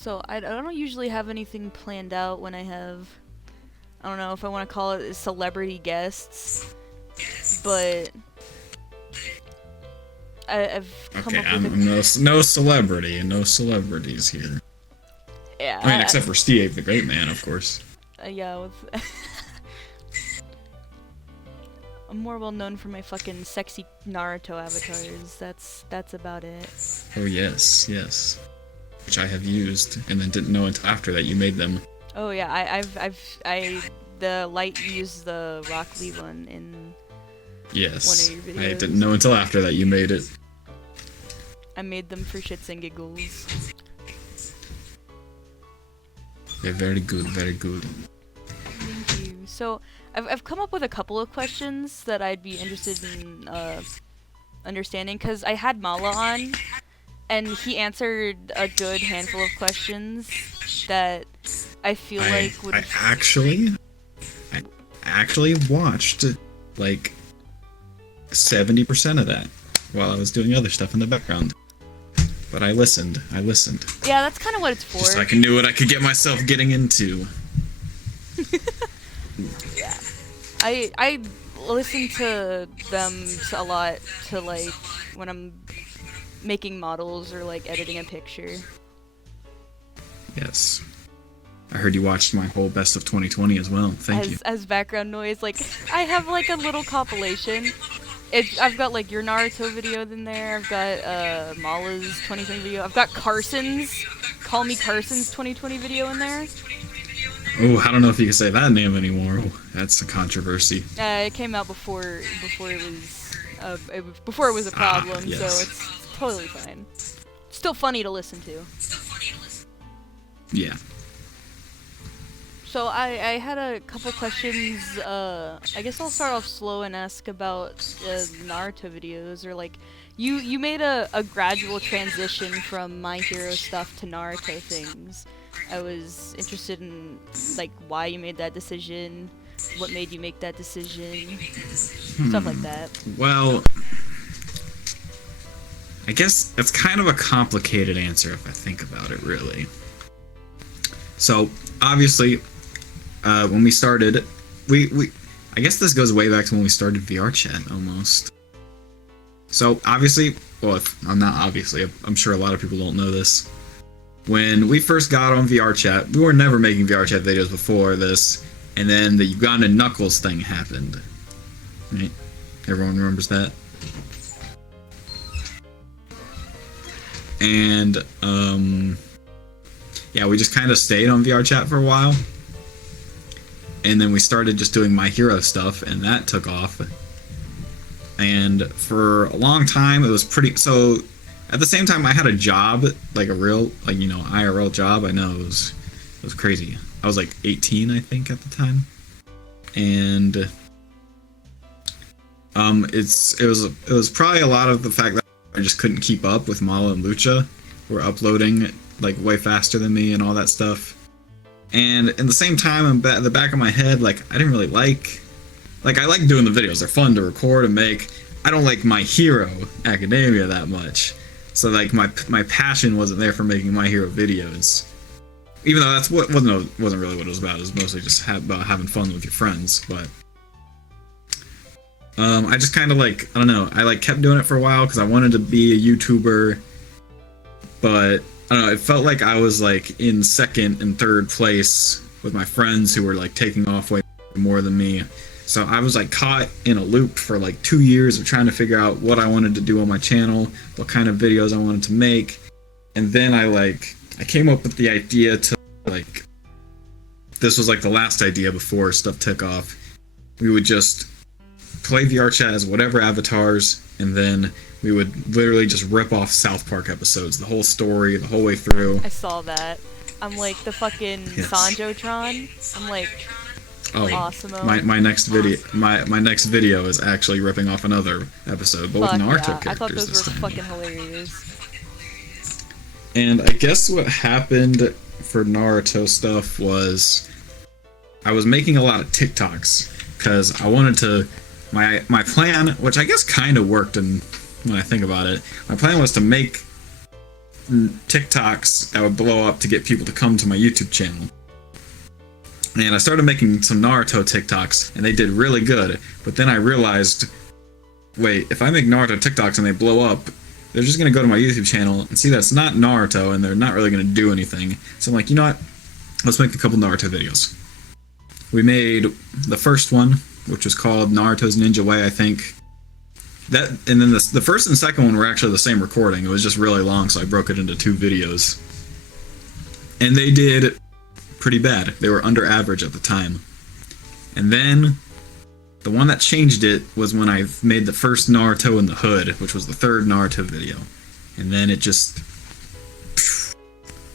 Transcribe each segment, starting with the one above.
So I don't usually have anything planned out when I have, I don't know if I want to call it celebrity guests, but I've come Okay, up with I'm no celebrity and no celebrities here. yeah, I mean, except for Steve the Great Man, of course. yeah, with I'm more well known for my fucking sexy Naruto avatars. That's about it. Oh yes, yes. Which I have used and then didn't know until after that you made them. Oh yeah, the light used the Rock Lee one in Yes. one of your videos. I didn't know until after that you made it. I made them for shits and giggles. Yeah, very good, very good. Thank you. So I've come up with a couple of questions that I'd be interested in understanding, because I had Mala on, and he answered a good handful of questions that I feel like would. I actually watched like 70% of that while I was doing other stuff in the background. But I listened. Yeah, that's kind of what it's for. Just so I knew what I could get myself getting into. Yeah. I listen to them a lot to, like, when I'm making models or, like, editing a picture. Yes. I heard you watched my whole best of 2020 as well. Thank you. As background noise, like, I have, like, a little compilation. I've got, like, your Naruto video in there. I've got Mala's 2020 video. I've got Carson's, Call Me Carson's 2020 video in there. Oh, I don't know if you can say that name anymore. Oh, that's a controversy. It came out before it was a problem, yes. so it's totally fine. Still funny to listen to. Yeah. So I had a couple questions. I guess I'll start off slow and ask about Naruto videos, or like you made a gradual transition from My Hero stuff to Naruto things. I was interested in like why you made that decision, what made you make that decision, stuff like that. Well, I guess it's kind of a complicated answer if I think about it, really. So obviously, when we started, I guess this goes way back to when we started VRChat almost. So obviously, well, I'm sure a lot of people don't know this. When we first got on VRChat, we were never making VRChat videos before this, and then the Ugandan Knuckles thing happened. Right? Everyone remembers that? And, yeah, we just kind of stayed on VRChat for a while. And then we started just doing My Hero stuff, and that took off. And for a long time, it was pretty... So, at the same time, I had a job, like a real, like, you know, IRL job. I know, it was crazy. I was like 18, I think, at the time. And it was probably a lot of the fact that I just couldn't keep up with Mala and Lucha, who were uploading like way faster than me and all that stuff. And in the same time, in the back of my head, like, I didn't really I like doing the videos. They're fun to record and make. I don't like My Hero Academia that much. So, like, my passion wasn't there for making My Hero videos. Even though that's wasn't really what it was about. It was mostly just about having fun with your friends. But I just kind of, like, I don't know. I, like, kept doing it for a while because I wanted to be a YouTuber. But I don't know, it felt like I was like in second and third place with my friends who were like taking off way more than me. So I was like caught in a loop for like 2 years of trying to figure out what I wanted to do on my channel, what kind of videos I wanted to make. And then I came up with the idea to like, this was like the last idea before stuff took off. We would just play VRChat as whatever avatars, and then we would literally just rip off South Park episodes, the whole story, the whole way through. I saw that. I'm like the fucking Sanjotron. I'm like, awesome. My next video is actually ripping off another episode, but with Naruto characters. I thought those this were time. fucking hilarious. And I guess what happened for Naruto stuff was I was making a lot of TikToks because I wanted to. My plan, which I guess kind of worked, and when I think about it, my plan was to make TikToks that would blow up to get people to come to my YouTube channel. And I started making some Naruto TikToks, and they did really good. But then I realized, wait, if I make Naruto TikToks and they blow up, they're just going to go to my YouTube channel and see that's not Naruto, and they're not really going to do anything. So I'm like, you know what? Let's make a couple Naruto videos. We made the first one, which was called Naruto's Ninja Way, I think. That, and then the first and second one were actually the same recording. It was just really long, so I broke it into 2 videos. And they did pretty bad. They were under average at the time. And then the one that changed it was when I made the first Naruto in the Hood, which was the 3rd Naruto video. And then it just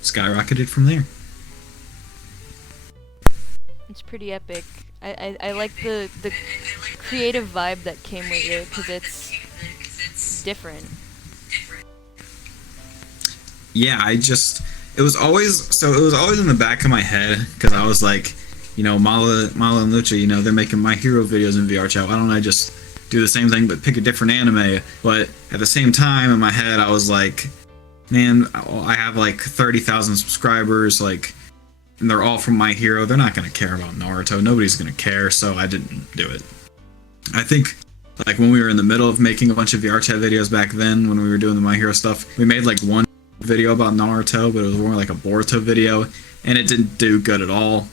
skyrocketed from there. It's pretty epic. I like the creative vibe that came with it, because it's different. Yeah, it was always in the back of my head, because I was like, you know, Mala and Lucha, you know, they're making My Hero videos in VRChat. Why don't I just do the same thing but pick a different anime? But at the same time, in my head, I was like, man, I have like 30,000 subscribers, like, and they're all from My Hero. They're not going to care about Naruto. Nobody's going to care, so I didn't do it. I think, like, when we were in the middle of making a bunch of VRChat videos back then, when we were doing the My Hero stuff, we made like one video about Naruto, but it was more like a Boruto video, and it didn't do good at all.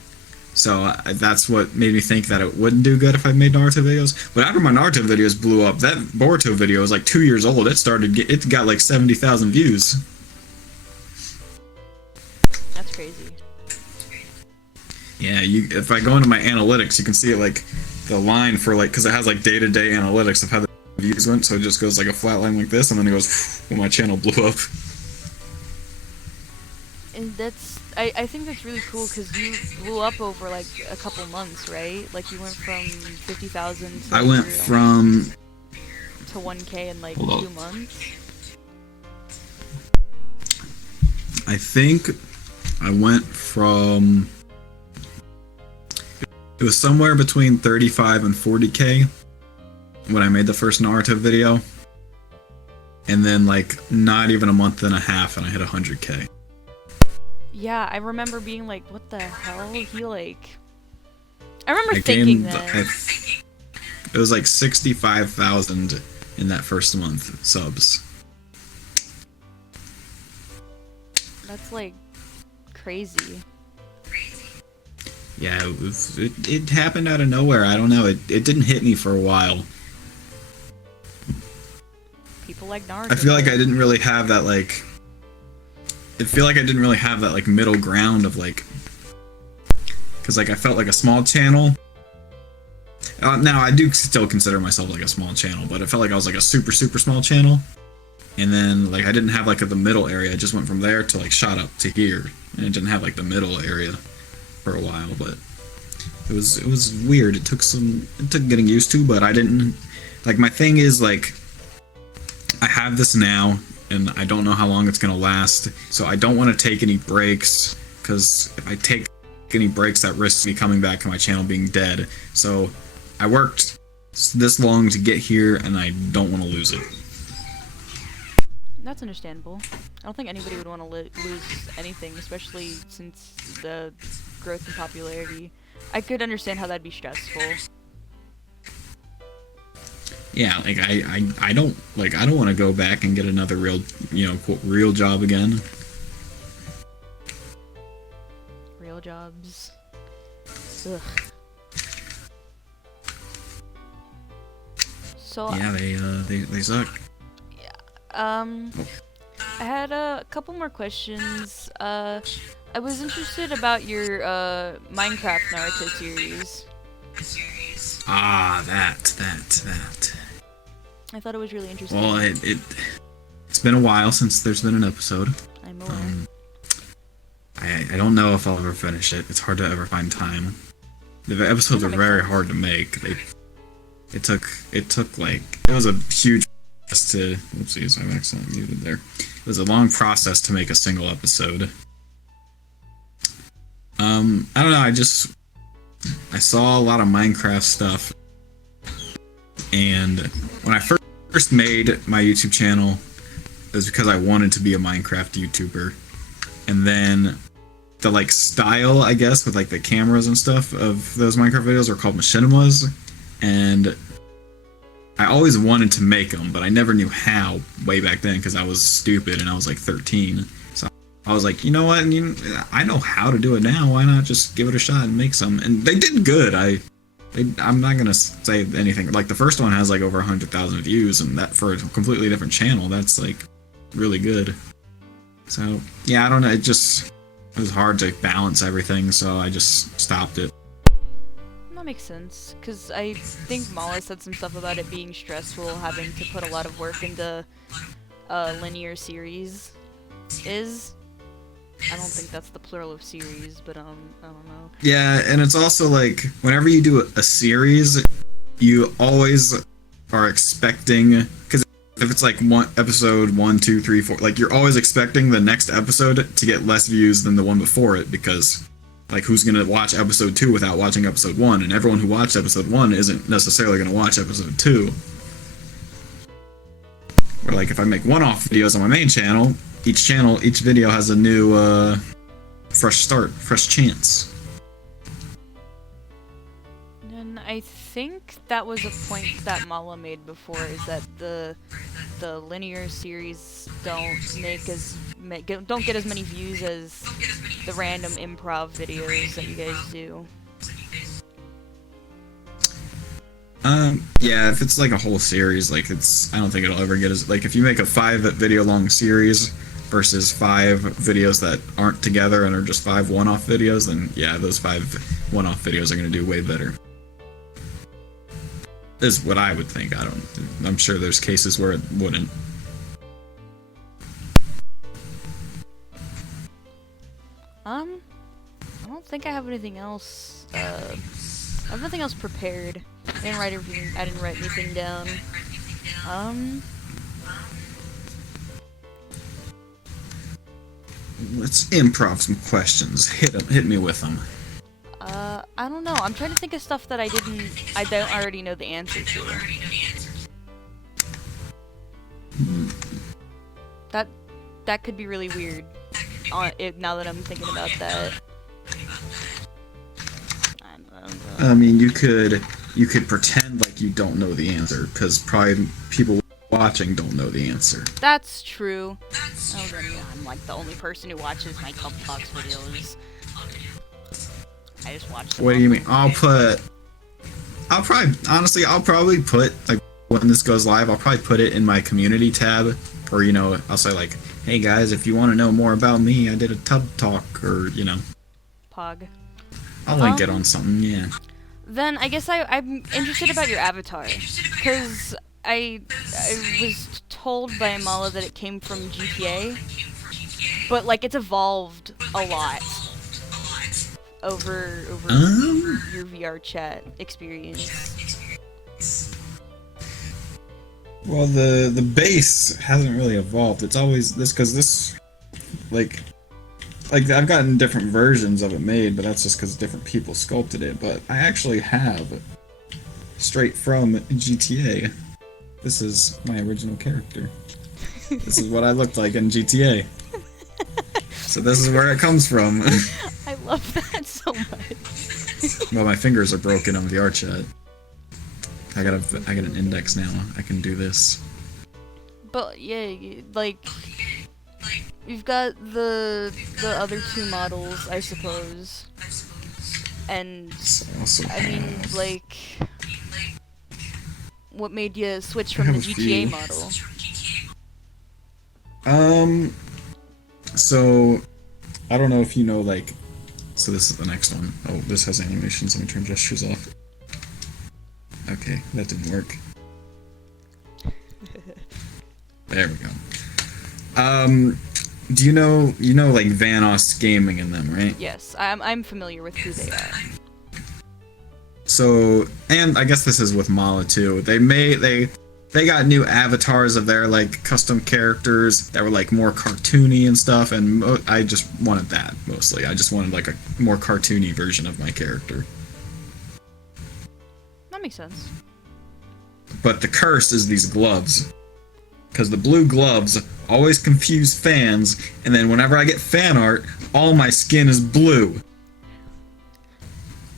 So that's what made me think that it wouldn't do good if I made Naruto videos. But after my Naruto videos blew up, that Boruto video was like 2 years old. It got like 70,000 views. That's crazy. Yeah, if I go into my analytics, you can see it, like the line for like, because it has like day-to-day analytics of how the views went. So it just goes like a flat line like this, and then it goes when my channel blew up. And I think that's really cool, because you blew up over like a couple months, right? Like you went from 50,000 to I went from to 1K in like 2 months. I think I went from, it was somewhere between 35 and 40K when I made the first Naruto video. And then like not even a month and a half and I hit 100K. Yeah, I remember being like, what the hell? He like... I remember thinking that. It was like 65,000 in that first month, subs. That's like crazy. Yeah, it happened out of nowhere. I don't know. It didn't hit me for a while. People like Naruto. I feel like I didn't really have that like... I feel like I didn't really have that like middle ground of like... Because like I felt like a small channel. Now I do still consider myself like a small channel, but it felt like I was like a super small channel. And then like I didn't have like the middle area. I just went from there to like shot up to here, and it didn't have like the middle area for a while. But it was weird. It took getting used to, but I didn't like. My thing is like I have this now, and I don't know how long it's gonna last. So I don't want to take any breaks, because if I take any breaks, that risks me coming back and my channel being dead. So I worked this long to get here, and I don't want to lose it. That's understandable. I don't think anybody would want to lose anything, especially since the growth in popularity. I could understand how that'd be stressful. Yeah, like I don't want to go back and get another real, quote, real job again. Real jobs. Ugh. So yeah, they suck. I had a couple more questions. I was interested about your Minecraft Naruto series. Ah, that. I thought it was really interesting. Well, it's been a while since there's been an episode. I'm aware. I don't know if I'll ever finish it. It's hard to ever find time. The episodes are very hard to make. It was a huge process to... Oopsies, I've accidentally muted there. It was a long process to make a single episode. I don't know, I saw a lot of Minecraft stuff, and when I first made my YouTube channel, it was because I wanted to be a Minecraft YouTuber. And then the like style, I guess, with like the cameras and stuff of those Minecraft videos are called machinimas, and I always wanted to make them, but I never knew how way back then because I was stupid and I was like 13. So I was like, you know what? I know how to do it now. Why not just give it a shot and make some? And they did good. I'm not gonna say anything. Like the first one has like over 100,000 views, and that for a completely different channel, that's like really good. So yeah, I don't know. It was hard to balance everything, so I just stopped it. That makes sense, because I think Mala said some stuff about it being stressful, having to put a lot of work into a linear series. I don't think that's the plural of series, but I don't know. Yeah, and it's also like, whenever you do a series, you always are expecting, because if it's like episode 1, 2, 3, 4, like you're always expecting the next episode to get less views than the one before it, because like who's gonna watch episode 2 without watching episode 1? And everyone who watched episode 1 isn't necessarily gonna watch episode 2. Or like if I make one-off videos on my main channel, each video has a new fresh start, fresh chance. And I think that was a point that Mala made before, is that the linear series don't get as many views as the random improv videos that you guys do. Yeah, if it's like a whole series, like I don't think it'll ever get as, like if you make a 5-video long series versus 5 videos that aren't together and are just 5 one-off videos, then yeah, those 5 one-off videos are gonna do way better. Is what I would think. I'm sure there's cases where it wouldn't. I don't think I have anything else. I have nothing else prepared. I didn't write anything down. Let's improv some questions. Hit me with them. I don't know. I'm trying to think of stuff that I don't already know the answer to. That could be really weird. Now that I'm thinking about that. I don't know. I mean, you could pretend like you don't know the answer, because probably people watching don't know the answer. That's true. Oh, then yeah, I'm like the only person who watches my Cub Talks videos. I just watch them. What do you mean? I'll probably put, like, when this goes live, I'll probably put it in my community tab, or, I'll say like, hey guys, if you want to know more about me, I did a Tub Talk, or, Pog. I'll link it on something, yeah. Then I guess I'm interested about your avatar, because I was told by Amala that it came from GTA, but like it's evolved a lot over your VRChat experience. Well, the base hasn't really evolved. It's always this, like I've gotten different versions of it made, but that's just because different people sculpted it. But I actually have straight from GTA. This is my original character. This is what I looked like in GTA. So this is where it comes from. I love that so much. Well, my fingers are broken on VRChat. I got an index now. I can do this. But yeah, like you've got the other 2 models, I suppose. And I mean, like, what made you switch from the GTA model? So I don't know if you know, like, so this is the next one. Oh, this has animations. Let me turn gestures off. Okay, that didn't work. There we go. Do you know like Vanoss Gaming and them, right? Yes, I'm familiar with who they are. So, and I guess this is with Mala too. They got new avatars of their like custom characters that were like more cartoony and stuff, and I just wanted that mostly. I just wanted like a more cartoony version of my character. That makes sense. But the curse is these gloves. because the blue gloves always confuse fans, and then whenever I get fan art, all my skin is blue.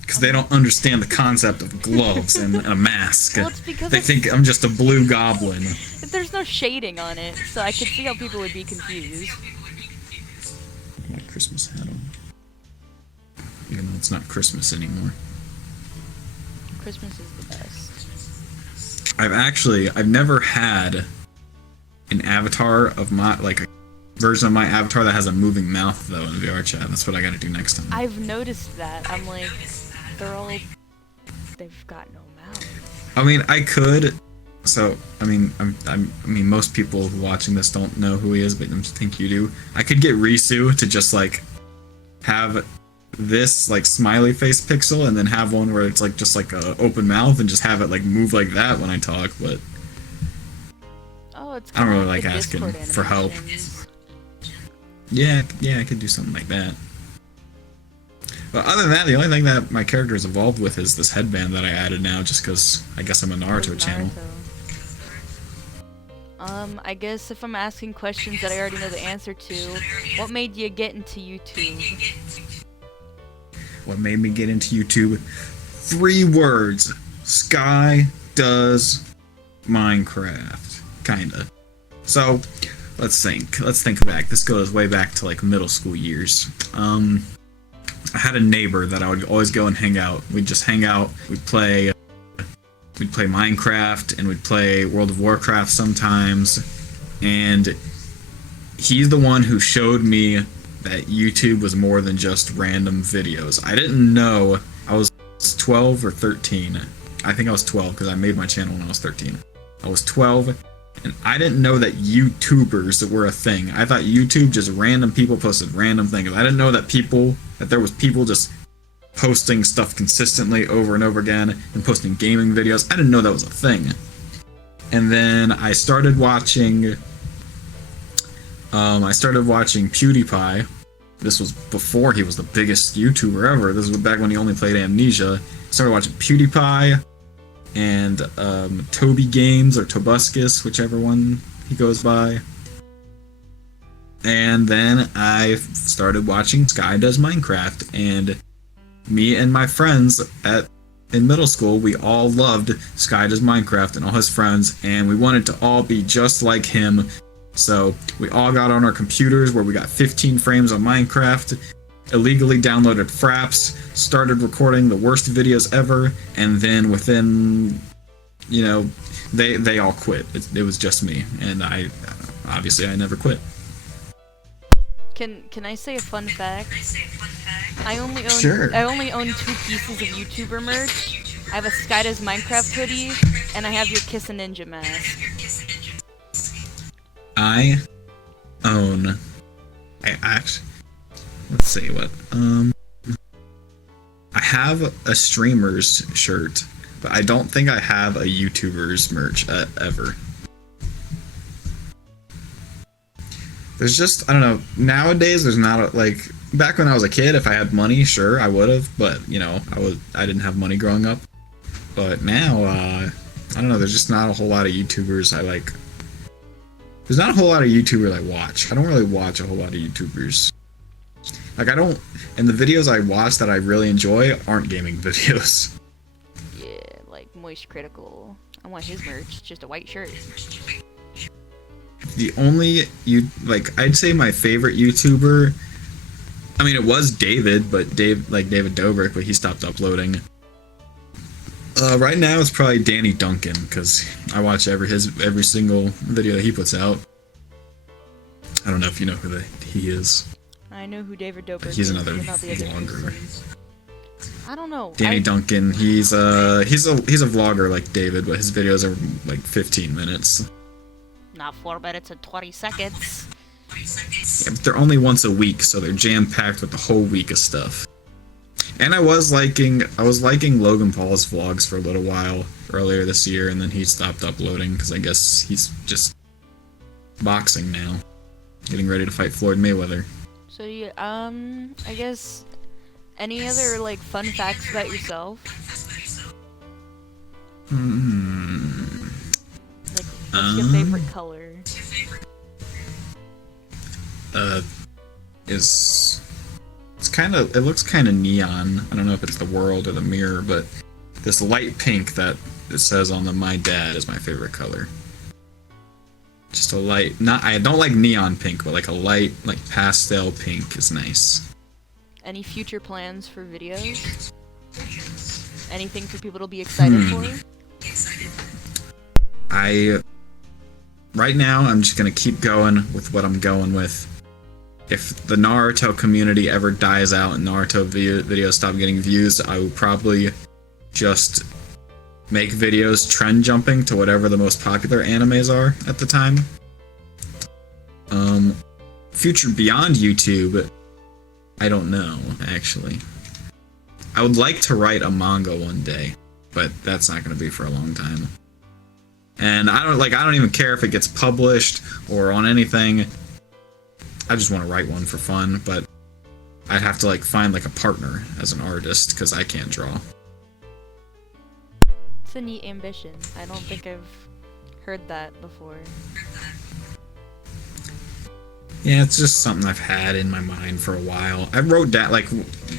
Because they don't understand the concept of gloves and a mask. Well, it's because they think I'm just a blue goblin. There's no shading on it, so I could see how people would be confused. My Christmas hat on. Even though it's not Christmas anymore. Christmas is the best. I've never had an avatar of my, like, a version of my avatar that has a moving mouth, though, in VRChat. That's what I gotta do next time. I've noticed that. I'm like, they've got no mouth. I mean, I could. So, I mean, I mean, most people watching this don't know who he is, but I think you do. I could get Risu to just, like, have this, like, smiley face pixel, and then have one where it's, like, just, like, a open mouth, and just have it, like, move like that when I talk, but... Oh, it's I don't really like like asking Discord for help. animations. Yeah, I could do something like that. But other than that, the only thing that my character is evolved with is this headband that I added now, just because I guess I'm a Naruto channel. I guess if I'm asking questions that I already know the answer to, what made you get into YouTube? What made me get into YouTube? 3 words. Sky does Minecraft. Kinda. So, let's think. Let's think back. This goes way back to, like, middle school years. I had a neighbor that I would always go and hang out. We'd just hang out. We'd play Minecraft, and we'd play World of Warcraft sometimes. And he's the one who showed me that YouTube was more than just random videos. I didn't know. I was 12 or 13. I think I was 12 because I made my channel when I was 13. I was 12, and I didn't know that YouTubers were a thing. I thought YouTube just random people posted random things. I didn't know that there was people just posting stuff consistently over and over again and posting gaming videos. I didn't know that was a thing. And then I started watching PewDiePie. This was before he was the biggest YouTuber ever. This was back when he only played Amnesia. I started watching PewDiePie and Toby Games or Tobuscus, whichever one he goes by. And then I started watching Sky Does Minecraft, and me and my friends in middle school, we all loved Sky Does Minecraft and all his friends, and we wanted to all be just like him. So we all got on our computers where we got 15 frames on Minecraft, illegally downloaded fraps, started recording the worst videos ever, and then within, they all quit. It was just me, and I never quit. Can I say a fun fact? I only own 2 pieces of YouTuber merch. I have a Sky Does Minecraft hoodie, and I have your Kiss a Ninja mask. Let's see what. I have a streamer's shirt, but I don't think I have a YouTuber's merch ever. There's just, I don't know, nowadays there's not back when I was a kid, if I had money, sure, I would have, but, I didn't have money growing up. But now, I don't know, there's just not a whole lot of YouTubers there's not a whole lot of YouTubers I watch. I don't really watch a whole lot of YouTubers. And the videos I watch that I really enjoy aren't gaming videos. Yeah, like Moist Critical. I want his merch, just a white shirt. The only, I'd say my favorite YouTuber, I mean, it was David, but David Dobrik, but he stopped uploading. Right now it's probably Danny Duncan, because I watch every single video that he puts out. I don't know if you know who he is. I know who David Dobrik is. He's another vlogger. I don't know. Danny Duncan, he's a vlogger like David, but his videos are like 15 minutes. Not 4 minutes and 20 seconds. Yeah, but they're only once a week, so they're jam-packed with a whole week of stuff. And I was liking Logan Paul's vlogs for a little while earlier this year, and then he stopped uploading because I guess he's just boxing now, getting ready to fight Floyd Mayweather. So yeah, I guess any other fun facts about yourself? What's your favorite color? is it looks kind of neon. I don't know if it's the world or the mirror, but this light pink that it says on the "My Dad" is my favorite color. Just a light, I don't like neon pink, but like a light, like pastel pink is nice. Any future plans for videos? Anything for people to be excited for? Right now, I'm just gonna keep going with what I'm going with. If the Naruto community ever dies out and Naruto videos stop getting views, I will probably just make videos trend jumping to whatever the most popular animes are at the time. Future beyond YouTube, I don't know, actually. I would like to write a manga one day, but that's not going to be for a long time. And I don't even care if it gets published or on anything. I just want to write one for fun, but I'd have to find a partner as an artist because I can't draw. It's a neat ambition. I don't think I've heard that before. Yeah, it's just something I've had in my mind for a while. I wrote that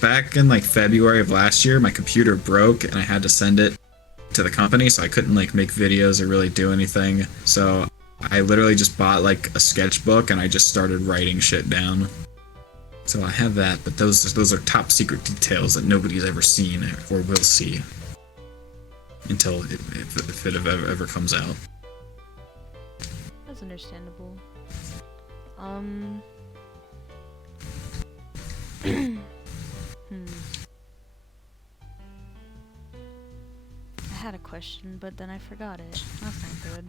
back in February of last year, my computer broke and I had to send it to the company, so I couldn't make videos or really do anything. So I literally just bought a sketchbook and I just started writing shit down. So I have that, but those are top secret details that nobody's ever seen or will see until if it ever comes out. That's understandable. I had a question, but then I forgot it. That's not good.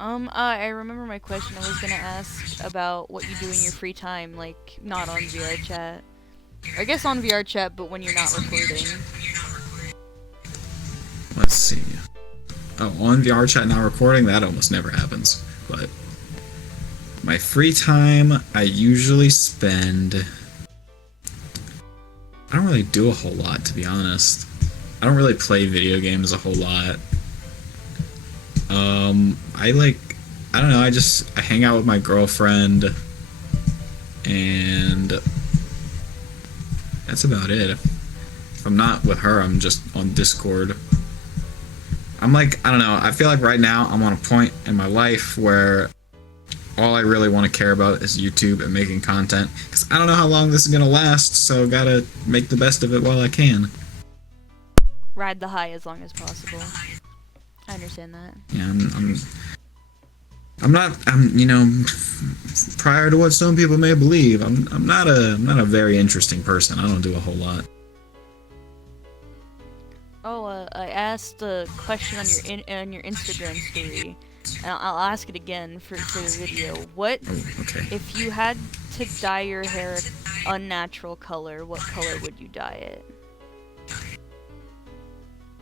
I remember my question. I was gonna ask about what you do in your free time, not on VRChat. I guess on VRChat, but when you're not recording. Let's see. Oh, on VRChat not recording? That almost never happens. But my free time, I usually spend... I don't really do a whole lot, to be honest. I don't really play video games a whole lot. I don't know, I hang out with my girlfriend, and that's about it. If I'm not with her, I'm just on Discord. I don't know, I feel like right now I'm on a point in my life where all I really want to care about is YouTube and making content, because I don't know how long this is gonna last, so gotta make the best of it while I can. Ride the high as long as possible. I understand that. Yeah, prior to what some people may believe, I'm not a very interesting person. I don't do a whole lot. Oh, I asked a question on your Instagram story, and I'll ask it again for the video. What if you had to dye your hair unnatural color? What color would you dye it?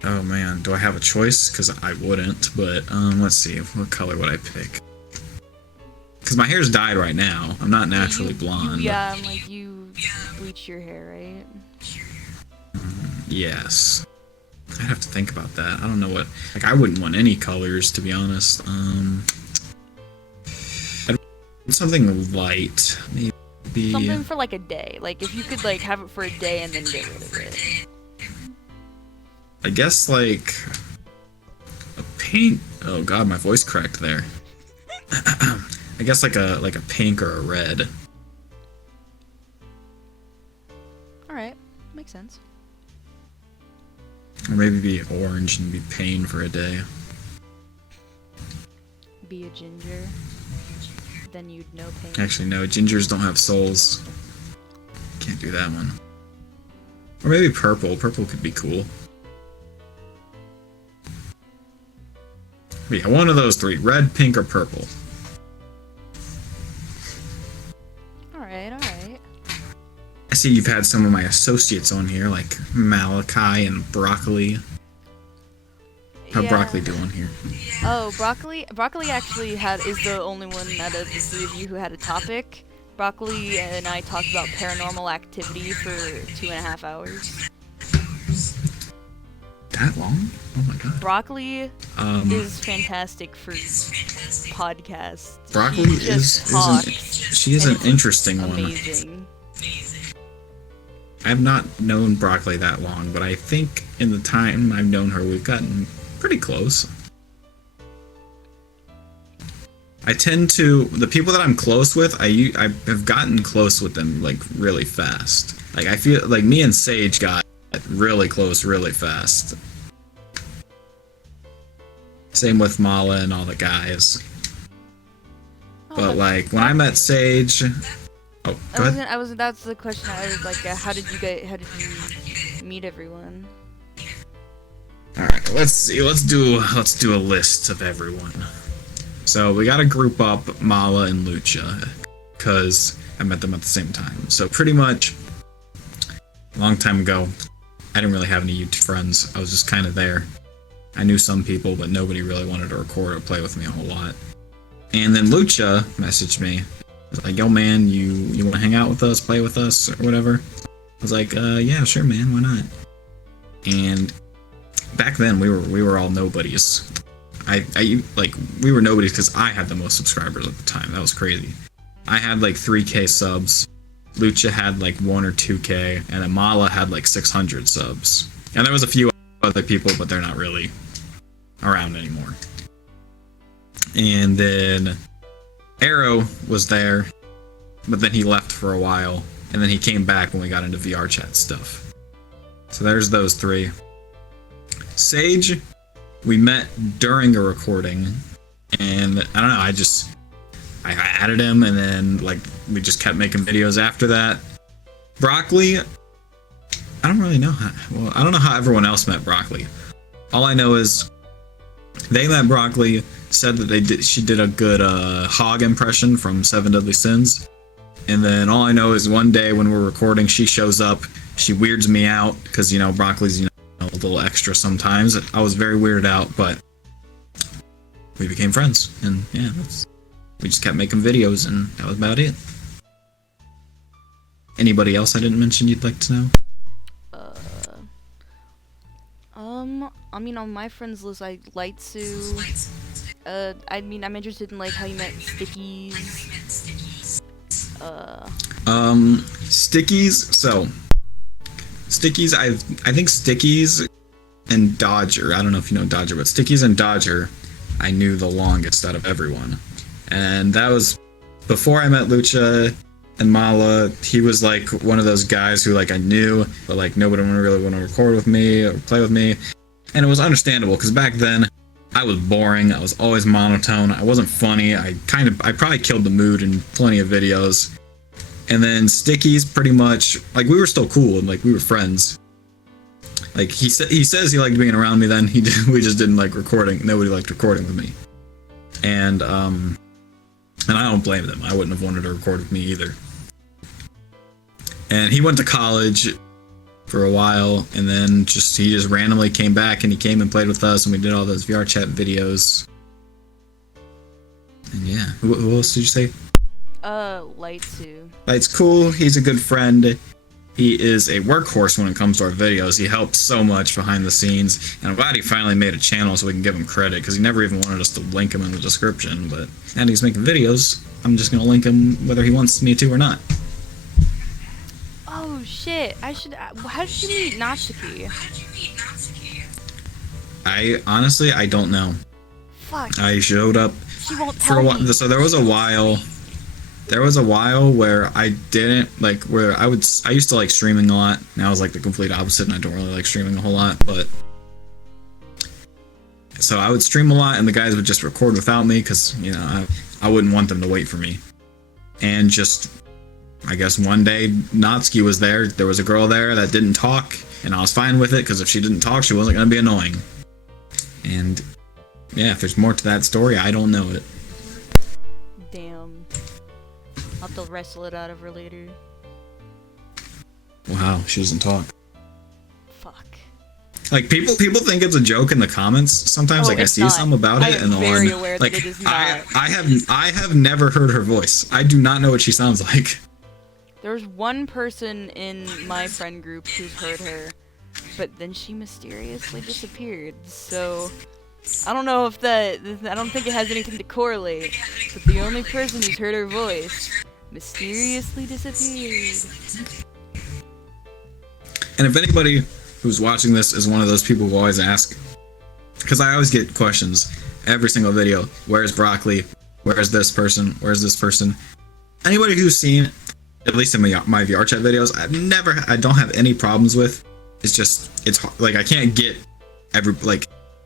Oh man, do I have a choice? Because I wouldn't, but let's see, what color would I pick? Because my hair's dyed right now. I'm not naturally blonde. You bleach your hair, right? Yes. I'd have to think about that. I don't know what... I wouldn't want any colors, to be honest. I'd want something light. Maybe... Something for a day. If you could have it for a day and then get rid of it. I guess a pink... Oh god, my voice cracked there. I guess like a pink or a red. Alright, makes sense. Or maybe be orange and be pain for a day. Be a ginger. Then you'd know pain. Actually, no, gingers don't have souls. Can't do that one. Or maybe purple. Purple could be cool. But yeah, one of those three. Red, pink, or purple. Alright. I see you've had some of my associates on here, like Malachi and Broccoli. How'd Broccoli do on here? Oh, Broccoli actually is the only one out of the three of you who had a topic. Broccoli and I talked about paranormal activity for 2.5 hours. that long? Oh my god. Broccoli is fantastic for podcasts. Broccoli she is an interesting amazing. one. I have not known Broccoli that long, but I think in the time I've known her, we've gotten pretty close. I tend to, the people that I'm close with, I have gotten close with them like really fast. Like I feel like me and Sage got really close really fast. Same with Mala and all the guys. But like when I met Sage, oh, go ahead. That's the question. I was like, how did you meet everyone? All right, let's see. Let's do a list of everyone. So we gotta group up Mala and Lucha, because I met them at the same time. So pretty much, a long time ago, I didn't really have any YouTube friends. I was just kind of there. I knew some people, but nobody really wanted to record or play with me a whole lot. And then Lucha messaged me. Was like, yo man, you want to hang out with us, play with us, or whatever? I was like, yeah, sure man, why not? And back then we were all nobodies. We were nobodies because I had the most subscribers at the time. That was crazy. I had like 3K subs. Lucha had like 1 or 2K, and Amala had like 600 subs. And there was a few other people, but they're not really around anymore. And then Arrow was there, but then he left for a while, and then he came back when we got into VRChat stuff. So there's those three. Sage, we met during a recording, and I don't know, I added him, and then like we just kept making videos after that. Broccoli, I don't really know I don't know how everyone else met Broccoli. All I know is they met Broccoli, said that she did a good hog impression from Seven Deadly Sins. And then all I know is one day when we're recording, she shows up, she weirds me out, because, Broccoli's, a little extra sometimes. I was very weirded out, but we became friends. And yeah, we just kept making videos, and that was about it. Anybody else I didn't mention you'd like to know? On my friends list, Lightsu. I'm interested in like how you met Stickies. Stickies. So, Stickies. I think Stickies and Dodger. I don't know if you know Dodger, but Stickies and Dodger, I knew the longest out of everyone, and that was before I met Lucha and Mala. He was like one of those guys who like I knew, but like nobody would really want to record with me or play with me. And it was understandable because back then I was boring. I was always monotone. I wasn't funny. I probably killed the mood in plenty of videos. And then Stickies, pretty much like we were still cool and like we were friends. Like he says he liked being around me. Then we just didn't like recording. Nobody liked recording with me. And I don't blame them. I wouldn't have wanted to record with me either. And he went to college for a while, and then he just randomly came back, and he came and played with us, and we did all those VRChat videos. And yeah, who else did you say? Lightsu. Light's cool. He's a good friend. He is a workhorse when it comes to our videos. He helps so much behind the scenes, and I'm glad he finally made a channel so we can give him credit, because he never even wanted us to link him in the description, but now he's making videos, I'm just going to link him whether he wants me to or not. Oh shit, how did you meet Natsuki? I don't know. Fuck. I showed up She won't for tell a while, me. so there was a while where I didn't like, where I used to like streaming a lot. Now I was like the complete opposite, and I don't really like streaming a whole lot, but so I would stream a lot, and the guys would just record without me, because I wouldn't want them to wait for me. And just, I guess one day Natsuki was there. There was a girl there that didn't talk, and I was fine with it, because if she didn't talk, she wasn't going to be annoying. And yeah, if there's more to that story, I don't know it. Damn. I'll have to wrestle it out of her later. Wow, she doesn't talk. Fuck. Like people think it's a joke in the comments sometimes. Like I see something about it, and very aware like that it is not. I have never heard her voice. I do not know what she sounds like. There's one person in my friend group who's heard her. but then she mysteriously disappeared. So I don't know if I don't think it has anything to correlate, but the only person who's heard her voice mysteriously disappeared. And if anybody who's watching this is one of those people who always ask, because I always get questions every single video, where's Broccoli? Where's this person? Where's this person? Anybody who's seen, at least in my VRChat videos, I don't have any problems with. It's just, it's like, I can't get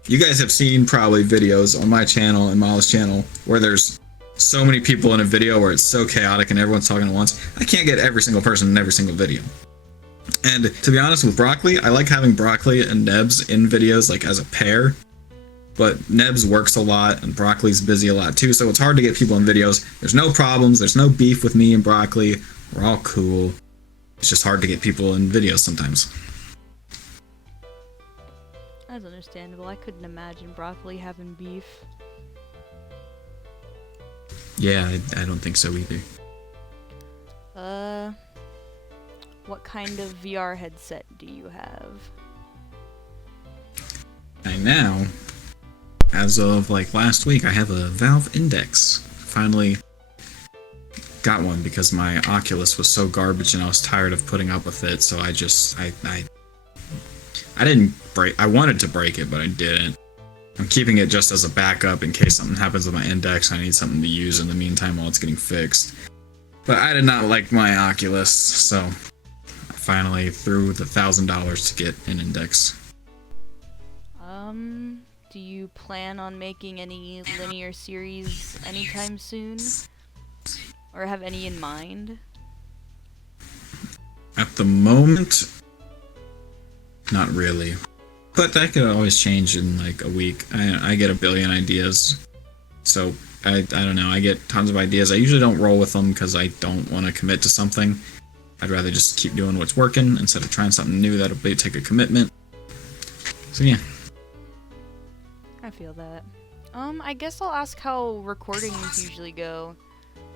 you guys have seen probably videos on my channel and Mala's channel where there's so many people in a video where it's so chaotic and everyone's talking at once. I can't get every single person in every single video. And to be honest with Broccoli, I like having Broccoli and Nebs in videos like as a pair. But Nebs works a lot and Broccoli's busy a lot too, so it's hard to get people in videos. There's no problems, there's no beef with me and Broccoli. We're all cool. It's just hard to get people in videos sometimes. That's understandable. I couldn't imagine Broccoli having beef. Yeah, I don't think so either. What kind of VR headset do you have? Now, as of like last week, I have a Valve Index. Finally got one because my Oculus was so garbage and I was tired of putting up with it, so I didn't break. I wanted to break it, but I didn't. I'm keeping it just as a backup in case something happens with my Index. I need something to use in the meantime while it's getting fixed. But I did not like my Oculus, so I finally threw the $1,000 to get an Index. Do you plan on making any linear series anytime soon? Or have any in mind? At the moment, not really. But that could always change in like a week. I get a billion ideas. So, I don't know, I get tons of ideas. I usually don't roll with them because I don't want to commit to something. I'd rather just keep doing what's working instead of trying something new that'll take a commitment. So yeah. I feel that. I guess I'll ask how recordings usually go.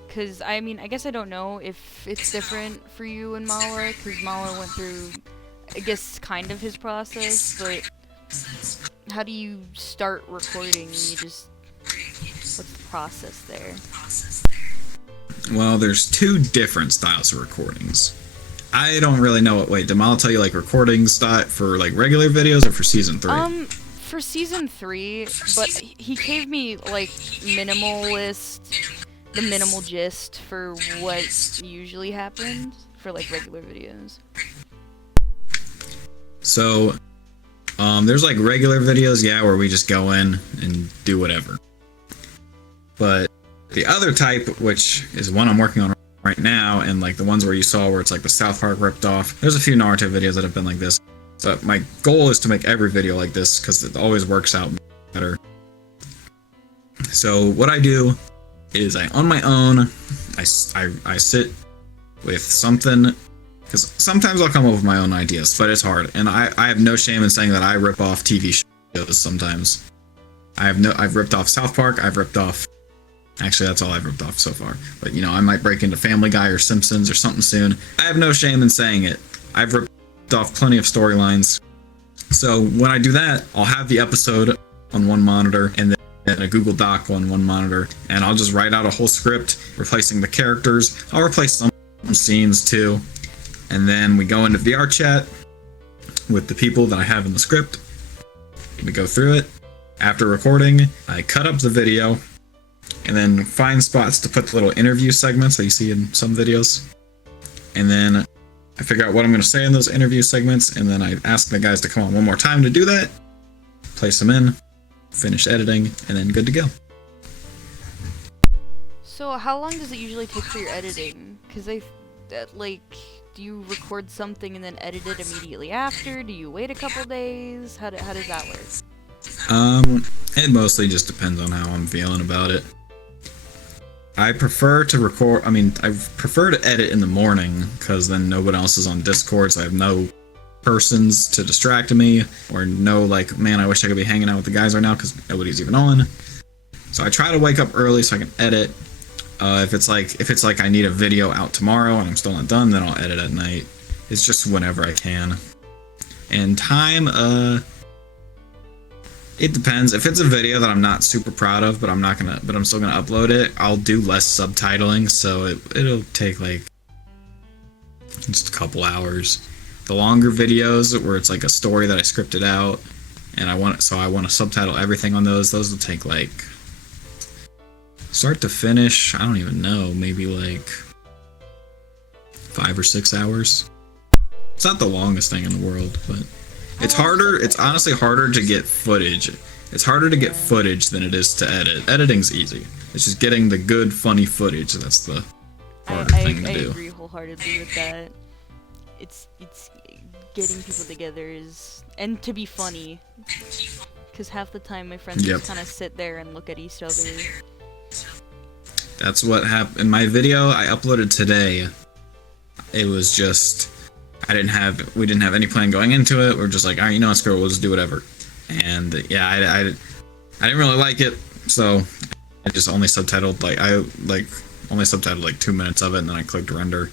Cause, I mean, I guess I don't know if it's different for you and Mala, cause Mala went through, I guess, kind of his process, but how do you start recording? What's the process there? Well, there's two different styles of recordings. I don't really know what, wait, did Mala tell you like recording style for like regular videos or for season 3? For season 3, but he gave me like the minimal gist for what usually happens for like regular videos. So, there's like regular videos, yeah, where we just go in and do whatever. But the other type, which is one I'm working on right now, and like the ones where you saw where it's like the South Park ripped off, there's a few Naruto videos that have been like this. So my goal is to make every video like this because it always works out better. So what I do is on my own, I sit with something, because sometimes I'll come up with my own ideas, but it's hard. And I have no shame in saying that I rip off TV shows sometimes. I've ripped off South Park, actually that's all I've ripped off so far. But you know, I might break into Family Guy or Simpsons or something soon. I have no shame in saying it. I've ripped off plenty of storylines. So when I do that, I'll have the episode on one monitor and then a Google Doc on one monitor, and I'll just write out a whole script replacing the characters. I'll replace some scenes too, and then we go into VRChat with the people that I have in the script. We go through it. After recording, I cut up the video and then find spots to put the little interview segments that you see in some videos, and then I figure out what I'm going to say in those interview segments, and then I ask the guys to come on one more time to do that, place them in, finish editing, and then good to go. So how long does it usually take for your editing? Because do you record something and then edit it immediately after? Do you wait a couple days? How does that work? It mostly just depends on how I'm feeling about it. I prefer to edit in the morning, because then nobody else is on Discord, so I have no persons to distract me, or no, like, man, I wish I could be hanging out with the guys right now, because nobody's even on. So I try to wake up early so I can edit. If it's like I need a video out tomorrow and I'm still not done, then I'll edit at night. It's just whenever I can. And time, it depends. If it's a video that I'm not super proud of, but I'm still gonna upload it, I'll do less subtitling, so it'll take like just a couple hours. The longer videos where it's like a story that I scripted out, and I want to subtitle everything on those. Those will take like start to finish. I don't even know, maybe like 5 or 6 hours. It's not the longest thing in the world, but it's harder. It's honestly harder to get footage. It's harder to get footage than it is to edit. Editing's easy. It's just getting the good, funny footage. That's the harder thing to do. I agree wholeheartedly with that. It's getting people together and to be funny. Because half the time my friends just kind of sit there and look at each other. That's what happened. In my video I uploaded today, it was just, we didn't have any plan going into it. We're just like, alright, you know, screw it, we'll just do whatever. And yeah, I didn't really like it, so I just only subtitled, only subtitled like 2 minutes of it, and then I clicked render.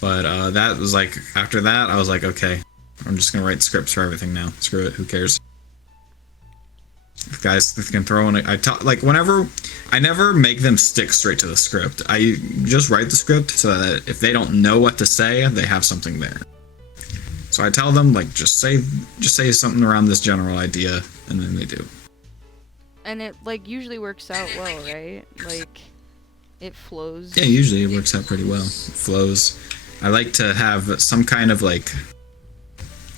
But that was like, after that, I was like, okay, I'm just gonna write scripts for everything now. Screw it, who cares? If guys can throw in whenever, I never make them stick straight to the script. I just write the script so that if they don't know what to say, they have something there. So I tell them, like, just say something around this general idea, and then they do. And it, like, usually works out well, right? Like, it flows. Yeah, usually it works out pretty well. It flows. I like to have some kind of, like,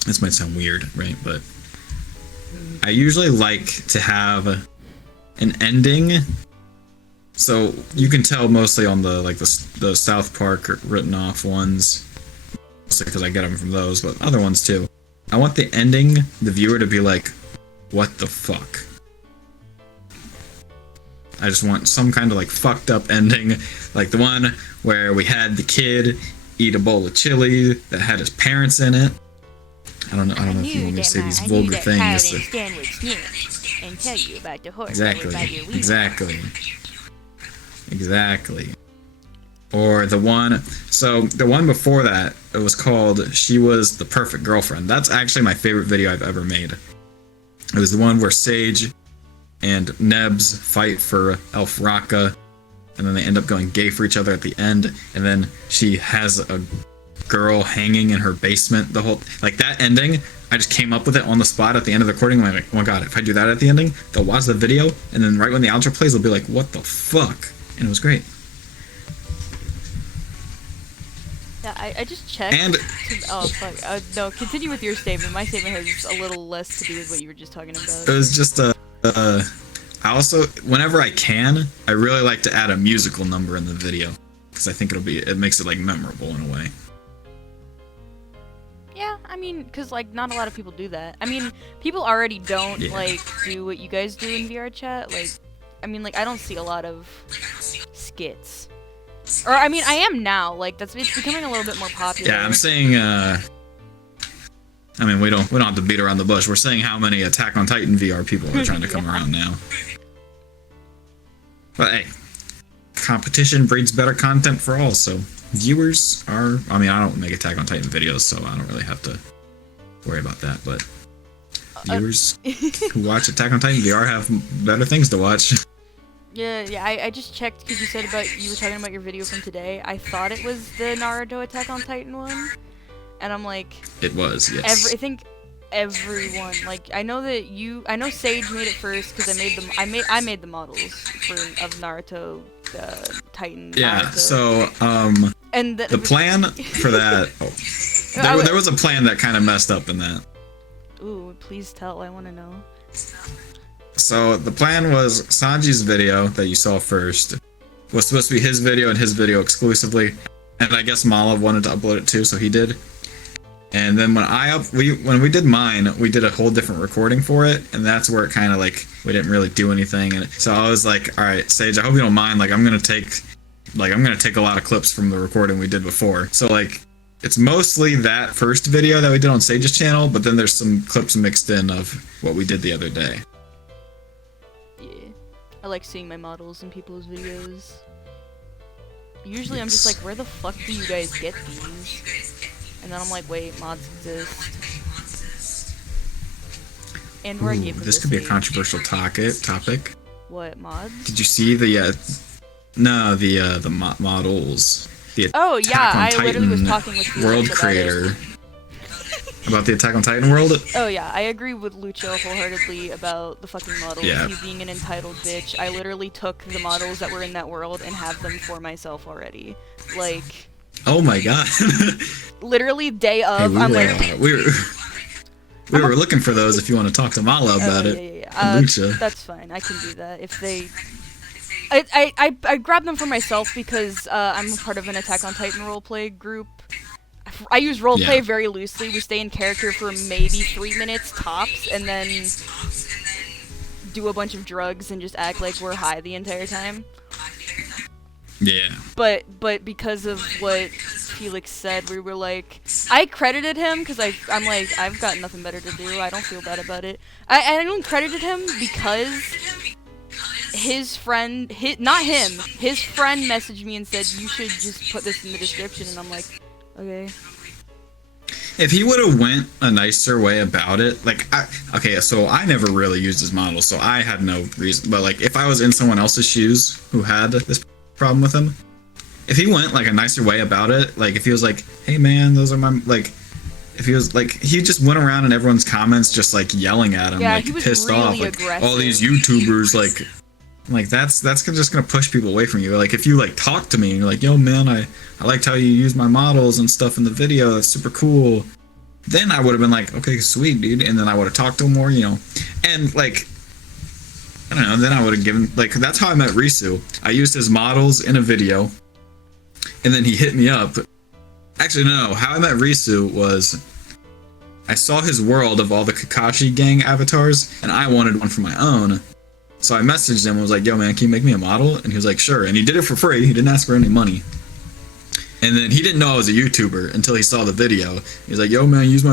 this might sound weird, right? But I usually like to have an ending. So you can tell mostly on the South Park written off ones, mostly because I get them from those, but other ones too. I want the ending, the viewer to be like, what the fuck? I just want some kind of like fucked up ending, like the one where we had the kid eat a bowl of chili that had his parents in it. I don't know if you want me to say these vulgar things. And tell you about the horse. Exactly. Or the one before that, it was called She Was the Perfect Girlfriend. That's actually my favorite video I've ever made. It was the one where Sage and Nebs fight for Elfraka, and then they end up going gay for each other at the end, and then she has a girl hanging in her basement. The whole, like, that ending, I just came up with it on the spot at the end of the recording. I'm like, oh my god, if I do that at the ending, they'll watch the video, and then right when the outro plays, they'll be like, what the fuck? And it was great. Yeah, I just checked. And oh fuck! No, continue with your statement. My statement has a little less to do with what you were just talking about. It was just I also, whenever I can, I really like to add a musical number in the video, because I think it makes it like memorable in a way. Yeah, I mean, because like not a lot of people do that. I mean, people already don't like do what you guys do in VRChat. Like, I mean, like I don't see a lot of skits. Or I mean, I am now. Like it's becoming a little bit more popular. Yeah, I'm saying. I mean, we don't have to beat around the bush. We're saying how many Attack on Titan VR people are trying to come around now. But hey, competition breeds better content for all. So viewers are. I mean, I don't make Attack on Titan videos, so I don't really have to worry about that. But viewers who watch Attack on Titan VR have better things to watch. Yeah, I just checked because you were talking about your video from today. I thought it was the Naruto Attack on Titan one, and I'm like, it was, yes. I think everyone, like, I know Sage made it first because I made the models of Naruto Titan. Yeah, Naruto. So and the plan for that, there was a plan that kind of messed up in that. Ooh, please tell. I want to know. So the plan was Sanji's video that you saw first was supposed to be his video and his video exclusively, and I guess Malav wanted to upload it too, so he did. And then when we did mine, we did a whole different recording for it, and that's where it kind of like we didn't really do anything. And so I was like, all right, Sage, I hope you don't mind. Like I'm gonna take a lot of clips from the recording we did before. So like it's mostly that first video that we did on Sage's channel, but then there's some clips mixed in of what we did the other day. I like seeing my models in people's videos. Usually I'm just like, where the fuck do you guys get these? And then I'm like, wait, mods exist. and where I Ooh, gave them this the could be a save. controversial topic. What mods? Did you see the models? The Oh Attack yeah, on I Titan literally was talking with Felix world about creator. it. About the Attack on Titan world? Oh yeah, I agree with Lucho wholeheartedly about the fucking models. Yeah. He's being an entitled bitch. I literally took the models that were in that world and have them for myself already. Like, Oh my god. literally day of, Hey, I'm like... we were looking for those if you want to talk to Mala about it. Yeah. Lucha. That's fine, I can do that. If they... I grabbed them for myself because I'm a part of an Attack on Titan roleplay group. I use roleplay Yeah. very loosely. We stay in character for maybe 3 minutes tops, and then do a bunch of drugs and just act like we're high the entire time. Yeah. But because of what Felix said, we were like, I credited him because I'm like, I've got nothing better to do. I don't feel bad about it. I only credited him because his friend, not him, his friend messaged me and said, you should just put this in the description, and I'm like, okay. If he would have went a nicer way about it, like, okay, so I never really used his model, so I had no reason. But like, if I was in someone else's shoes who had this problem with him, if he went like a nicer way about it, like if he was like, hey man, those are my, like, if he was like, he just went around in everyone's comments just like yelling at him, Yeah, like he was pissed really off, like aggressive. all these YouTubers, like that's just gonna push people away from you. Like if you like talk to me and you're like, yo man, I liked how you use my models and stuff in the video, that's super cool, then I would have been like, okay, sweet dude, and then I would have talked to him more, you know, and like, I don't know, then I would have given, like, that's how I met Risu. I used his models in a video, and then he hit me up. Actually, no, how I met Risu was I saw his world of all the Kakashi gang avatars, and I wanted one for my own. So I messaged him and was like, yo man, can you make me a model? And he was like, sure. And he did it for free. He didn't ask for any money. And then he didn't know I was a YouTuber until he saw the video. He was like, yo man, use my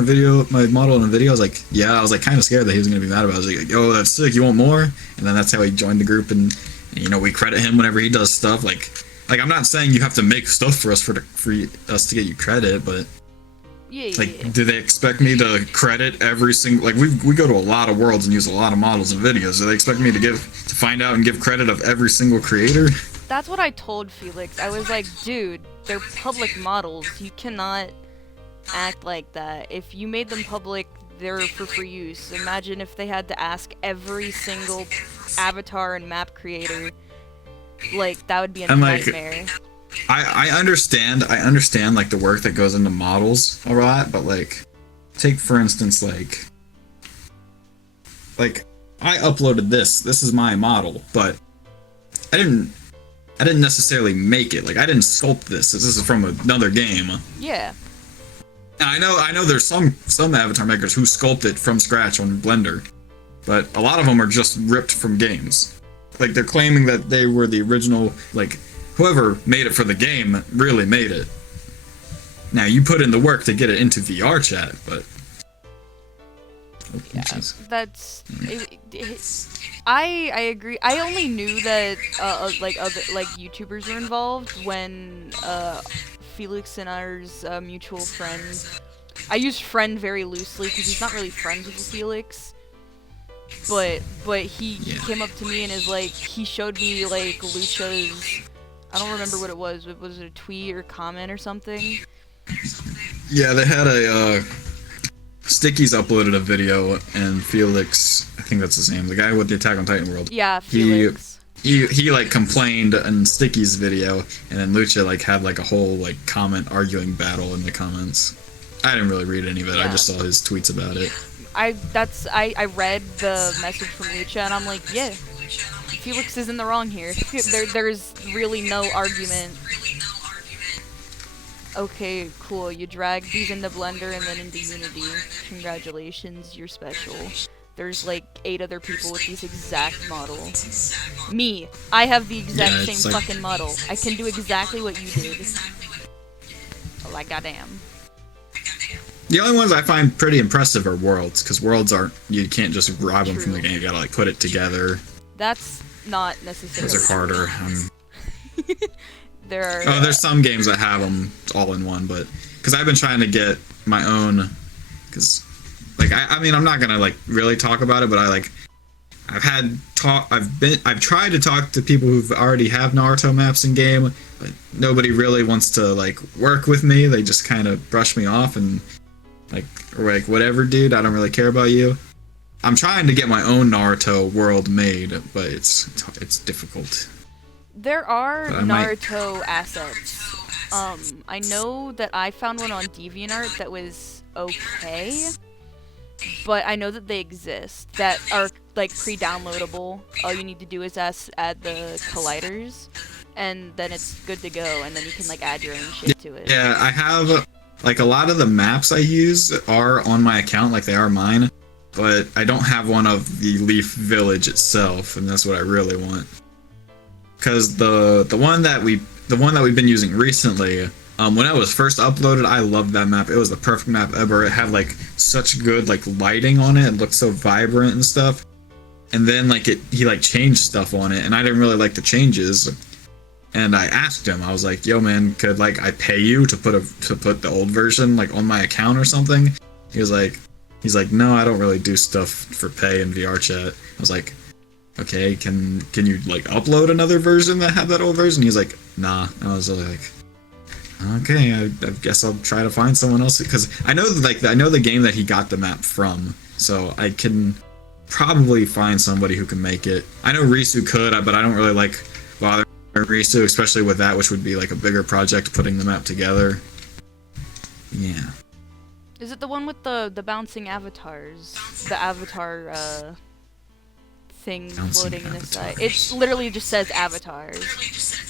model in a video. I was like, yeah. I was like kind of scared that he was going to be mad about it. I was like, yo, that's sick. You want more? And then that's how he joined the group. And you know, we credit him whenever he does stuff. Like I'm not saying you have to make stuff for us for us to get you credit, but like, do they expect me to credit every single, like we go to a lot of worlds and use a lot of models and videos. Do they expect me to find out and give credit of every single creator? That's what I told Felix. I was like, dude, they're public models. You cannot act like that. If you made them public, they're for free use. Imagine if they had to ask every single avatar and map creator. Like, that would be a nightmare. I understand like the work that goes into models a lot, but like, take for instance like I uploaded this is my model, but I didn't necessarily make it. Like I didn't sculpt this is from another game. Yeah. Now, I know there's some avatar makers who sculpt it from scratch on Blender, but a lot of them are just ripped from games. Like they're claiming that they were the original, like whoever made it for the game really made it. Now you put in the work to get it into VRChat, but yeah, that's I agree. I only knew that like YouTubers were involved when Felix and ours mutual friend. I use friend very loosely because he's not really friends with Felix. But he came up to me and is like, he showed me like Lucha's, I don't remember what it was. Was it a tweet or comment or something? Yeah, they had a Sticky's uploaded a video, and Felix, I think that's his name, the guy with the Attack on Titan world. Yeah, Felix. He like complained in Sticky's video, and then Lucha like had like a whole like comment arguing battle in the comments. I didn't really read any of it. Yeah. I just saw his tweets about it. I read the message from Lucha, and I'm like, yeah, Felix is in the wrong here. There's really no argument. Okay, cool. You dragged these into Blender and then into Unity. Congratulations, you're special. There's like 8 other people with these exact models. Me, I have the exact same like... fucking model. I can do exactly what you did. Oh, like goddamn. The only ones I find pretty impressive are worlds, because worlds aren't, you can't just grab them from the game, you gotta like put it together. That's not necessarily. Those are harder. There are. Oh, there's some games that have them all in one, but because I've been trying to get my own, because like I mean I'm not gonna like really talk about it, but I've tried to talk to people who've already have Naruto maps in game, but nobody really wants to like work with me. They just kind of brush me off and like whatever, dude. I don't really care about you. I'm trying to get my own Naruto world made, but it's difficult. There are But Naruto assets. I know that I found one on DeviantArt that was okay, but I know that they exist that are like pre-downloadable. All you need to do is add the colliders, and then it's good to go. And then you can like add your own shit to it. Yeah, I have like a lot of the maps I use are on my account, like they are mine, but I don't have one of the Leaf Village itself, and that's what I really want. Because the one that we've been using recently, when it was first uploaded, I loved that map. It was the perfect map ever. It had like such good like lighting on it. It looked so vibrant and stuff. And then like he like changed stuff on it, and I didn't really like the changes. And I asked him, I was like, "Yo, man, could like I pay you to put the old version like on my account or something?" He's like, "No, I don't really do stuff for pay in VRChat." I was like, "Okay, can you like upload another version that had that old version?" He's like, "Nah." I was like, "Okay, I guess I'll try to find someone else," because I know the game that he got the map from, so I can probably find somebody who can make it. I know Risu could, but I don't really like bothering Risu, especially with that, which would be like a bigger project putting the map together. Yeah. Is it the one with the bouncing avatars? The avatar thing Bouncing floating in the side. avatars. It literally just says avatars.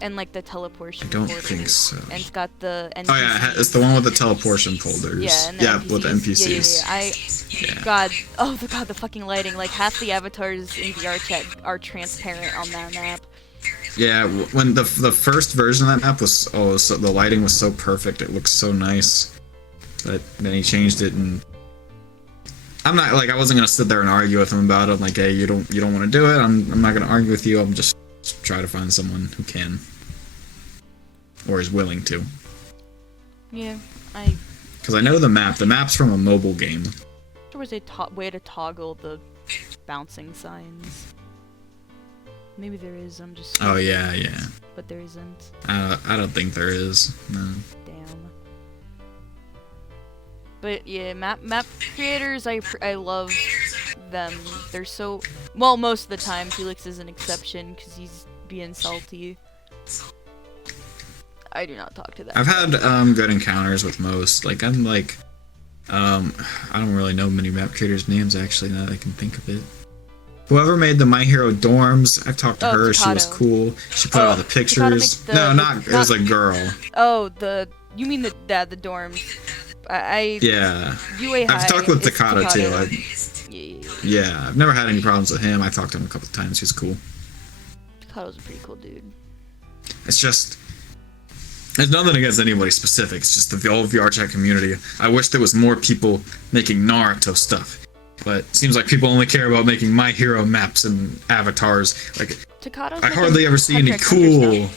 And like the teleportation I don't portals. think so. And it's got the NPCs. Oh yeah, it's the one with the teleportation folders. Yeah, and the NPCs. With the NPCs. Yeah. God, the fucking lighting. Like half the avatars in VRChat are transparent on that map. Yeah, when the first version of that map was the lighting was so perfect, it looked so nice. But then he changed it, and I'm not like I wasn't gonna sit there and argue with him about it. I'm like, hey, you don't want to do it. I'm not gonna argue with you. I'm just try to find someone who can or is willing to. Yeah, because I know the map's from a mobile game. There was a way to toggle the bouncing signs. Maybe there is. I'm just. Oh yeah. But there isn't. I don't think there is. No. Damn. But yeah, map creators, I love them. They're so well. Most of the time, Felix is an exception because he's being salty. I do not talk to that. I've had good encounters with most. Like I'm like, I don't really know many map creators' names actually. Now that I can think of it. Whoever made the My Hero dorms, I've talked to her. Takato. She was cool. She put all the pictures. It was a girl. Oh, you mean the dorms? Yeah. UA High. I've talked with Takato too. Yeah. I've never had any problems with him. I talked to him a couple of times. He's cool. Takato's a pretty cool dude. It's just, there's nothing against anybody specific. It's just the whole VRChat community. I wish there was more people making Naruto stuff. But it seems like people only care about making My Hero maps and avatars. Like, Takato's I hardly ever see any cool.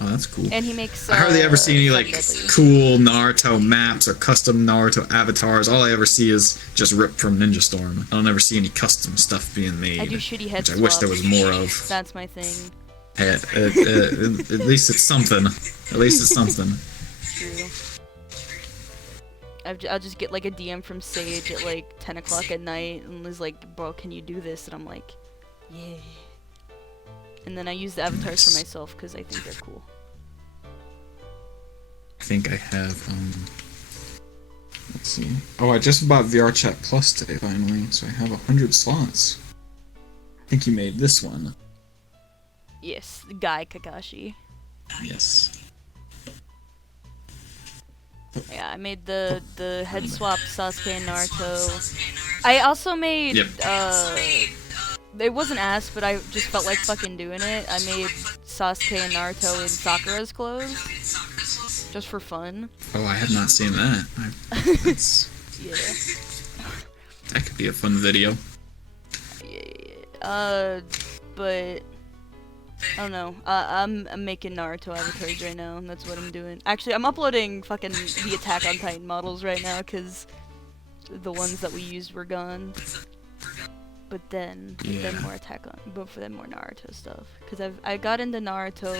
Oh, that's cool. And he makes. I hardly ever see any like cool Naruto maps or custom Naruto avatars. All I ever see is just ripped from Ninja Storm. I don't ever see any custom stuff being made. I do shitty head which I wish there was more of. That's my thing. At least it's something. At least it's something. True. I'll just get like a DM from Sage at like 10 o'clock at night and is like, "Bro, can you do this?" And I'm like, "Yeah." And then I use the avatars for myself because I think they're cool. I think I have, let's see. Oh, I just bought VRChat Plus today, finally, so I have 100 slots. I think you made this one. Yes, the guy Kakashi. Yes. Yeah, I made the head swap Sasuke and Naruto. I also made, it wasn't asked, but I just felt like fucking doing it. I made Sasuke and Naruto in Sakura's clothes. Just for fun. Oh, I have not seen that. Yeah. That could be a fun video. Yeah. But I don't know. I'm making Naruto avatars right now, and that's what I'm doing. Actually, I'm uploading fucking the Attack on Titan models right now, because the ones that we used were gone. But then more Attack on, but then more Naruto stuff. Cause I got into Naruto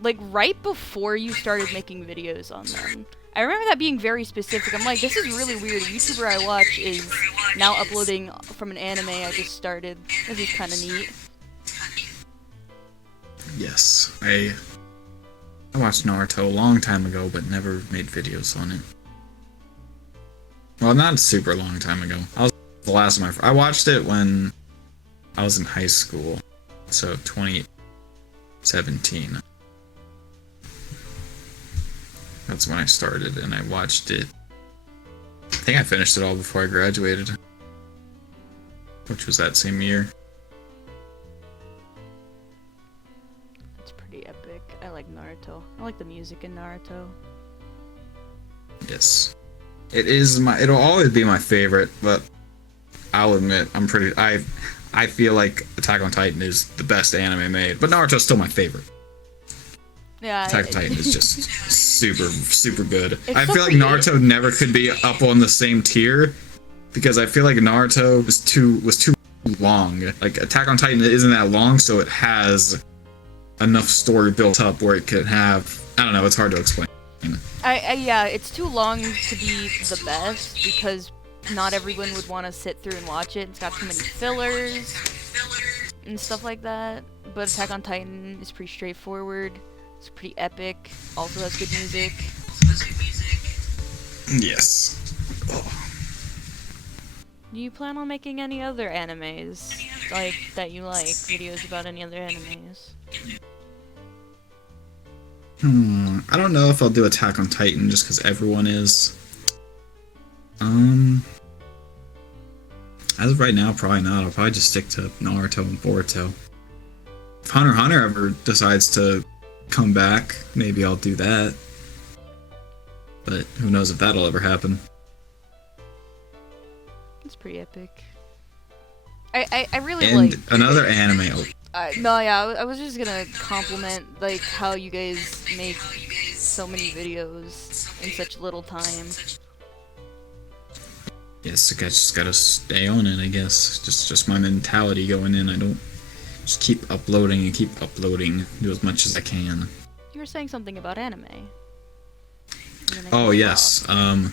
like right before you started making videos on them. I remember that being very specific. I'm like, this is really weird. A YouTuber I watch is now uploading from an anime I just started. This is kind of neat. Yes, I watched Naruto a long time ago, but never made videos on it. Well, not a super long time ago. I was the last of my. I watched it when I was in high school, so 2017. That's when I started, and I watched it. I think I finished it all before I graduated, which was that same year. It's pretty epic. I like Naruto. I like the music in Naruto. Yes, it is it'll always be my favorite, but I'll admit I feel like Attack on Titan is the best anime made, but Naruto's still my favorite. Yeah, Attack on Titan is just super good. I so feel like Naruto never could be up on the same tier because I feel like Naruto was too long. Like Attack on Titan isn't that long, so it has enough story built up where it could have. I don't know. It's hard to explain. Yeah, it's too long to be the best because not everyone would want to sit through and watch it. It's got too many fillers and stuff like that. But Attack on Titan is pretty straightforward. It's pretty epic. Also has good music. Yes. Oh. Do you plan on making any other animes like that you like? Videos about any other animes? I don't know if I'll do Attack on Titan just because everyone is. As of right now, probably not. I'll probably just stick to Naruto and Boruto. If Hunter x Hunter ever decides to come back, maybe I'll do that. But who knows if that'll ever happen. It's pretty epic. I really and like another anime. no, yeah, I was just gonna compliment like how you guys make so many videos in such little time. Yes, I just gotta stay on it, I guess. Just my mentality going in. I don't just keep uploading and keep uploading. Do as much as I can. You were saying something about anime. Oh yes. I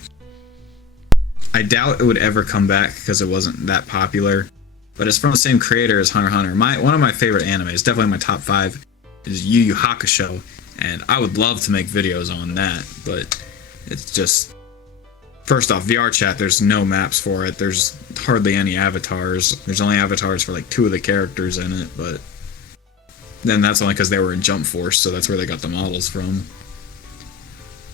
doubt it would ever come back because it wasn't that popular. But it's from the same creator as Hunter x Hunter. One of my favorite animes, definitely my top 5, is Yu Yu Hakusho, and I would love to make videos on that, but it's just. First off, VRChat, there's no maps for it. There's hardly any avatars. There's only avatars for like 2 of the characters in it, but then that's only because they were in Jump Force, so that's where they got the models from.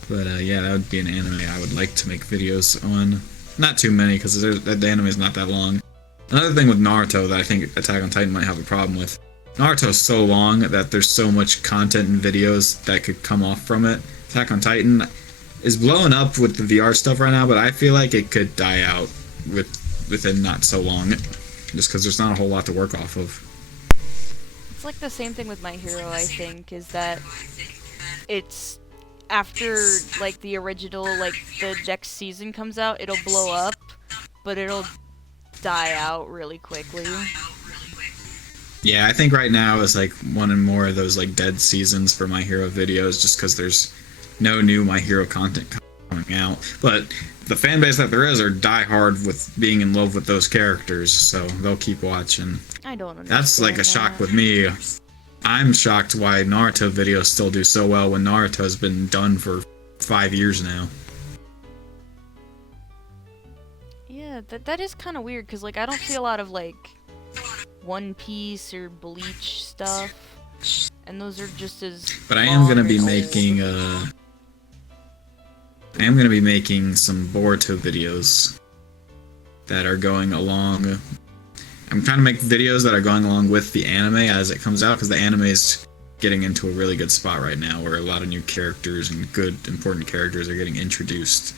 But yeah, that would be an anime I would like to make videos on. Not too many, because the anime is not that long. Another thing with Naruto that I think Attack on Titan might have a problem with, Naruto is so long that there's so much content and videos that could come off from it. Attack on Titan is blowing up with the VR stuff right now, but I feel like it could die out within not so long, just because there's not a whole lot to work off of. It's like the same thing with My Hero, I think, is that it's after like the original, like the next season comes out, it'll blow up, but it'll die out really quickly. Yeah, I think right now is like one and more of those like dead seasons for My Hero videos, just because there's no new My Hero content coming out. But the fan base that there is are diehard with being in love with those characters, so they'll keep watching. I don't understand. That's like a shock with me. I'm shocked why Naruto videos still do so well when Naruto's been done for 5 years now. Yeah, that is kind of weird, because like I don't see a lot of like One Piece or Bleach stuff, and those are just as. But I am gonna be old. making some Boruto videos that are going along. I'm trying to make videos that are going along with the anime as it comes out, because the anime is getting into a really good spot right now where a lot of new characters and good, important characters are getting introduced.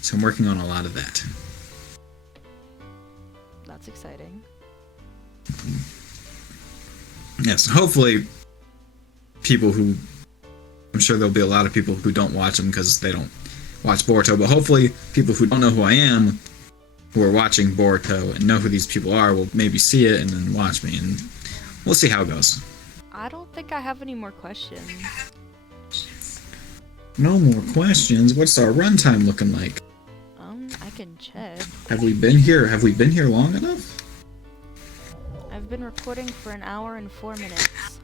So I'm working on a lot of that. That's exciting. Yes, hopefully people who... I'm sure there'll be a lot of people who don't watch them because they don't watch Boruto, but hopefully people who don't know who I am, who are watching Boruto and know who these people are, will maybe see it and then watch me, and we'll see how it goes. I don't think I have any more questions. No more questions. What's our runtime looking like? I can check. Have we been here? Have we been here long enough? I've been recording for 1 hour and 4 minutes.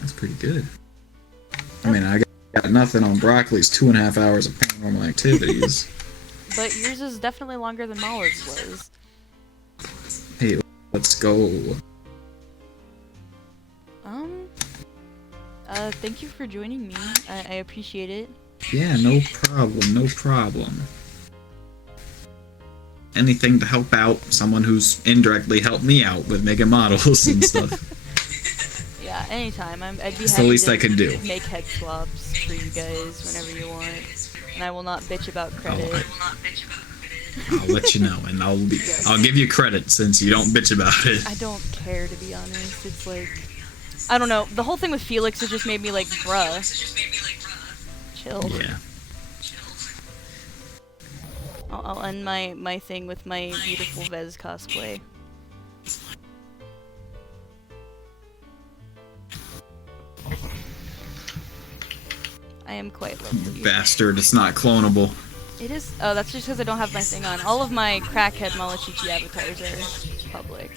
That's pretty good. I mean, I got nothing on Broccoli's 2.5 hours of paranormal activities. But yours is definitely longer than Mala's was. Hey, let's go. Thank you for joining me. I appreciate it. Yeah, no problem, no problem. Anything to help out someone who's indirectly helped me out with making models and stuff. Yeah, anytime. I'd be happy It's the least I can do. Make head swaps for you guys whenever you want. And I will not bitch about credit. I'll let you know, and I'll give you credit since you don't bitch about it. I don't care, to be honest. It's like, I don't know. The whole thing with Felix has just made me like, bruh. Chill. Yeah. I'll end my thing with my beautiful Vez cosplay. I am quite lovely. Bastard, it's not clonable. It is. Oh, that's just because I don't have my thing on. All of my crackhead Malachichi avatars are public.